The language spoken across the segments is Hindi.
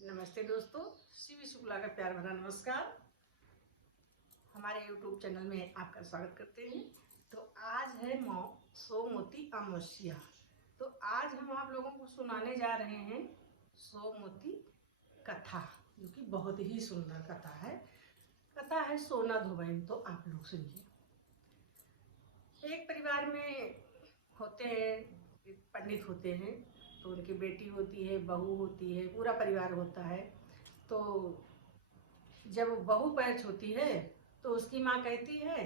नमस्ते दोस्तों, शिव शुक्ला का प्यार भरा नमस्कार। हमारे YouTube चैनल में आपका स्वागत करते हैं। तो आज है सोमवती अमावस्या। तो आज हम आप लोगों को सुनाने जा रहे हैं सोमवती कथा, जो कि बहुत ही सुंदर कथा है। कथा है सोना धोबैन। तो आप लोग सुनिए। एक परिवार में होते हैं, पंडित होते हैं, तो उनकी बेटी होती है, बहू होती है, पूरा परिवार होता है। तो जब बहू पैर छूती है तो उसकी माँ कहती है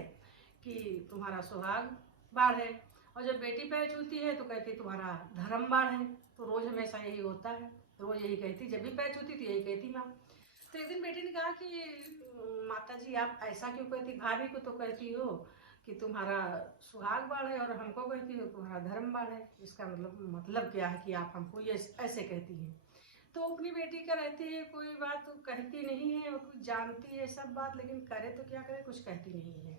कि तुम्हारा सुहाग बाढ़ है, और जब बेटी पैर छूती है तो कहती तुम्हारा धर्म बाढ़ है। तो रोज हमेशा यही होता है, रोज यही कहती, जब भी पैर छूती थी यही कहती माँ। तो एक दिन बेटी ने कहा कि माता जी आप ऐसा क्यों कहती, भाभी को तो कहती हो कि तुम्हारा सुहाग बाढ़ है और हमको कहती हो तुम्हारा धर्म बाढ़ है। इसका मतलब क्या है कि आप हमको ये ऐसे कहती हैं। तो अपनी बेटी का रहती है, कोई बात तो कहती नहीं है, और कुछ जानती है सब बात, लेकिन करे तो क्या करे, कुछ कहती नहीं है।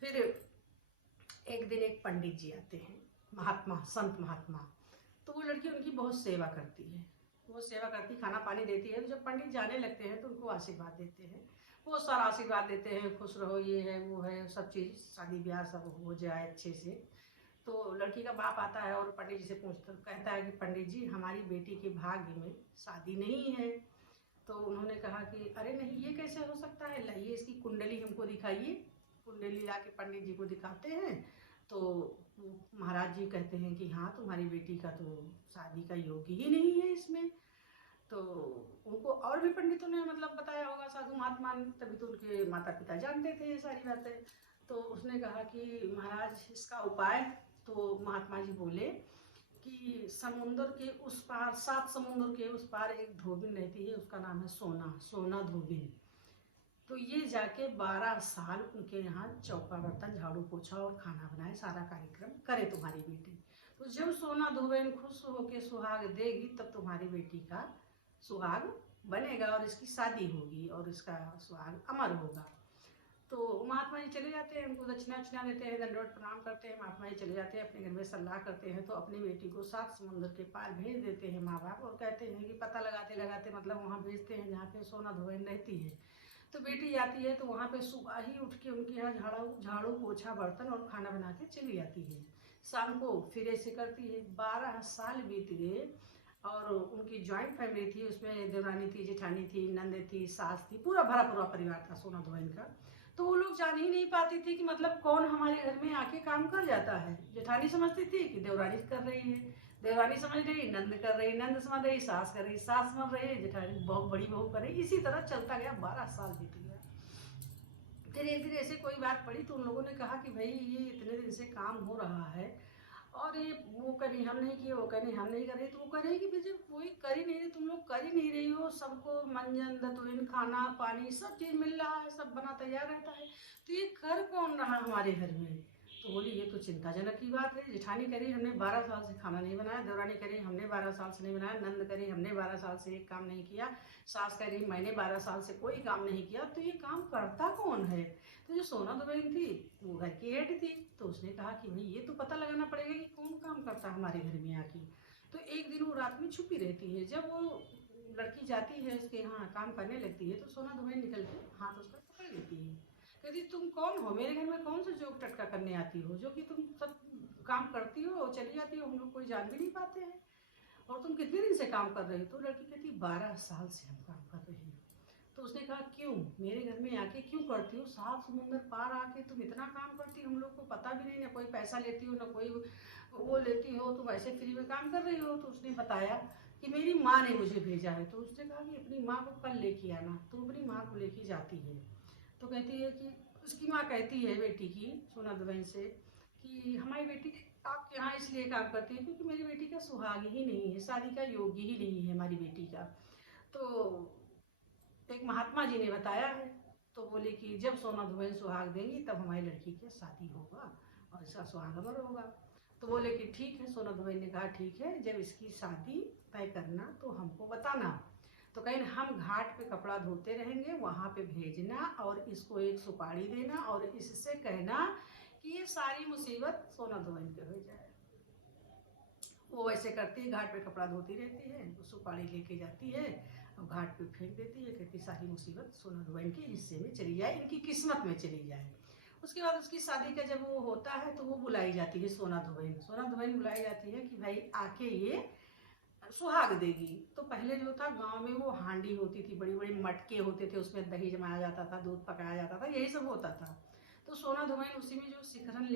फिर एक दिन एक पंडित जी आते हैं, महात्मा, संत महात्मा। तो वो लड़की उनकी बहुत सेवा करती है, वो सेवा करती, खाना पानी देती है। तो जब पंडित जाने लगते हैं तो उनको आशीर्वाद देते हैं, बहुत सारा आशीर्वाद देते हैं, खुश रहो, ये है वो है, सब चीज़, शादी ब्याह सब हो जाए अच्छे से। तो लड़की का बाप आता है और पंडित जी से पूछता, कहता है कि पंडित जी हमारी बेटी के भाग्य में शादी नहीं है। तो उन्होंने कहा कि अरे नहीं, ये कैसे हो सकता है, लाइए इसकी कुंडली हमको दिखाइए। कुंडली ला के पंडित जी को दिखाते हैं। तो महाराज जी कहते हैं कि हाँ तुम्हारी बेटी का तो शादी का योग्य ही नहीं है इसमें। तो उनको और भी पंडितों ने बताया होगा, साधु महात्मा ने, तभी तो उनके माता पिता जानते थे ये सारी बातें। तो उसने कहा कि महाराज इसका उपाय। तो महात्मा जी बोले कि समुद्र के उस पार, 7 समुद्र के उस पार एक धोबिन रहती है, उसका नाम है सोना धोबिन। तो ये जाके 12 साल उनके यहाँ चौका बर्तन, झाड़ू पोछा और खाना बनाए, सारा कार्यक्रम करे तुम्हारी बेटी। तो जब सोना धोबिन खुश होके सुहाग देगी तब तुम्हारी बेटी का सुहाग बनेगा और इसकी शादी होगी और इसका सुहाग अमर होगा। तो महात्मा जी चले जाते हैं, उनको दक्षिणा उक्षिणा देते हैं, दंडवत प्रणाम करते हैं। महात्मा जी चले जाते हैं, अपने घर में सलाह करते हैं। तो अपनी बेटी को 7 समुद्र के पार भेज देते हैं माँ बाप, और कहते हैं कि पता लगाते लगाते वहाँ भेजते हैं जहाँ पे सोना धोबैन रहती है। तो बेटी जाती है तो वहाँ पे सुबह ही उठ के उनके यहाँ झाड़ू पोछा बर्तन और खाना बना के चली जाती है। शाम को फिर ऐसे करती है। 12 साल बीत गए और उनकी ज्वाइंट फैमिली थी, उसमें देवरानी थी, जेठानी थी, नंद थी, सास थी, पूरा भरा पूरा परिवार था सोना धोबैन का। तो वो लोग जान ही नहीं पाती थी कि कौन हमारे घर में आके काम कर जाता है। जेठानी समझती थी कि देवरानी कर रही है, देवरानी समझ रही नंद कर रही, नंद समझ रही सास कर रही, सास समझ रही जेठानी बहुत बड़ी बहू कर रही। इसी तरह चलता गया, 12 साल बीत गया। फिर एक दिन ऐसे कोई बात पड़ी तो उन लोगों ने कहा कि भाई ये इतने दिन से काम हो रहा है और ये वो करी हम नहीं किए, वो करी हम नहीं कर रहे। तो वो कह रही कि जब कोई कर ही नहीं रही, तुम लोग कर ही नहीं रही हो, सबको मंजन दतुइन खाना पानी सब चीज़ मिल रहा है, सब बना तैयार रहता है, तो ये कर कौन रहा हमारे घर में। तो बोली ये तो चिंताजनक की बात है। जेठानी करी हमने 12 साल से खाना नहीं बनाया, देवरानी करी हमने 12 साल से नहीं बनाया, नंद करी हमने 12 साल से एक काम नहीं किया, सास कह रही मैंने 12 साल से कोई काम नहीं किया, तो ये काम करता कौन है। तो जो सोना धोबैन थी वो घर की हेड थी। तो उसने कहा कि भाई ये तो पता लगाना पड़ेगा कि कौन काम करता है हमारे घर में आके। तो एक दिन वो रात में छुपी रहती है। जब वो लड़की जाती है उसके यहाँ काम करने लगती है तो सोना धोबैन निकल के हाथ उसका पकड़ लेती है। कहती तुम कौन हो, मेरे घर में कौन सा जोक टटका करने आती हो, जो कि तुम सब काम करती हो चली जाती हो, हम लोग कोई जान भी नहीं पाते हैं, और तुम कितने दिन से काम कर रही हो। तो लड़की कहती 12 साल से हम काम कर रहे हैं। तो उसने कहा क्यों, मेरे घर में आके क्यों करती हो, 7 समुंदर पार आके तुम इतना काम करती, हम लोग को पता भी नहीं, ना कोई पैसा लेती हो ना कोई वो लेती हो, तुम ऐसे फ्री में काम कर रही हो। तो उसने बताया कि मेरी माँ ने मुझे भेजा है। तो उसने कहा कि अपनी माँ को कल लेके आना। तो अपनी माँ को लेके जाती है। तो कहती है कि उसकी माँ कहती है बेटी की, सोना धोबैन से, कि हमारी बेटी आपके यहाँ इसलिए काम करती है क्योंकि मेरी बेटी का सुहाग ही नहीं है, शादी का योग्य ही नहीं है हमारी बेटी का। तो एक महात्मा जी ने बताया है। तो बोले कि जब सोना धोबैन सुहाग देंगी तब हमारी लड़की की शादी होगा और इसका सुहाग अमर होगा। तो बोले कि ठीक है। सोना धोबैन ने कहा ठीक है, जब इसकी शादी तय करना तो हमको बताना। तो कहीं हम घाट पे कपड़ा धोते रहेंगे, वहाँ पे भेजना और इसको एक सुपारी देना और इससे कहना कि ये सारी मुसीबत सोना धोबैन पे हो जाए। वो वैसे करती है, घाट पे कपड़ा धोती रहती है, वो सुपारी लेके जाती है और घाट पे फेंक देती है, कहती सारी मुसीबत सोना धुबैन के हिस्से में चली जाए, इनकी किस्मत में चली जाए। उसके बाद उसकी शादी का जब वो होता है तो वो बुलाई जाती है सोना धुबैन बुलाई जाती है कि भाई आके ये सुहाग देगी। तो पहले जो था गांव में वो हांडी होती थी, बड़ी बड़ी मटके होते थे, उसमें दही जमाया जाता था, दूध पकाया जाता था, यही सब होता था। तो सोना धुबैन उसी में जो शिखरन